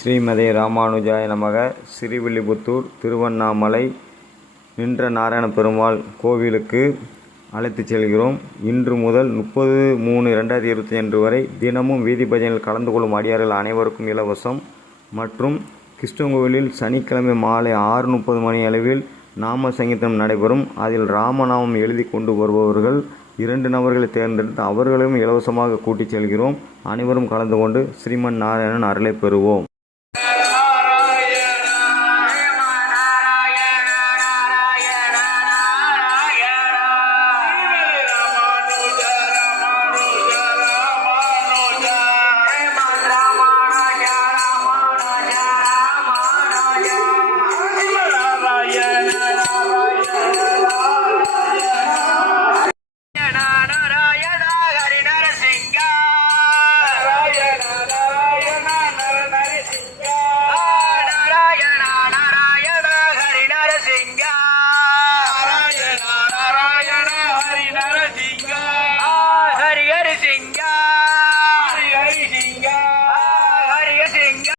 ஸ்ரீமதே ராமானுஜாய நமக. ஸ்ரீவில்லிபுத்தூர் திருவண்ணாமலை நின்ற நாராயண பெருமாள் கோவிலுக்கு அழைத்து செல்கிறோம். இன்று முதல் 30/3/2025 வரை தினமும் வீதி பஜனையில் கலந்து கொள்ளும் அடியார்கள் அனைவருக்கும் இலவசம். மற்றும் கிருஷ்ணகோவிலில் சனிக்கிழமை மாலை 6:30 மணி அளவில் நாம சங்கீதம் நடைபெறும். அதில் ராமநாமம் எழுதி கொண்டு வருபவர்கள் 2 நபர்களை தேர்ந்தெடுத்து அவர்களையும் இலவசமாக கூட்டிச் செல்கிறோம். அனைவரும் கலந்து கொண்டு ஸ்ரீமன் நாராயணன் அருளை பெறுவோம்.